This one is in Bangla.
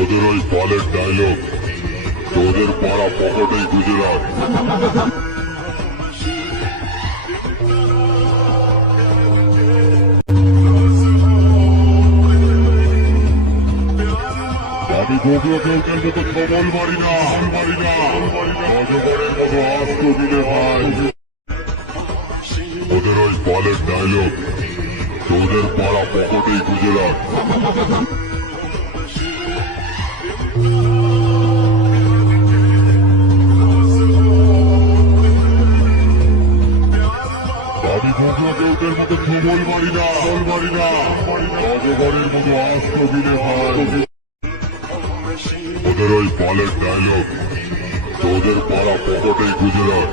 ওদের ওই পালের ডায়লগ, তোদের পাড়া পকেটেই গুজরাট। আমি বগুড়া কেউটের মতো সবল মারি না, অজগরের মতো আস্ত দিলে ভাই। ওদের ওই পালের ডায়লগ, তোদের পাড়া পকেটেই গুজরাট। আমি বগুড়া কেউটের মতো সবল মারি না, অজগরের মতো আস্ত দিলে ভাই। ওদের ওই পালের ডায়লগ, তোদের পাড়া পকেটেই গুজরাট।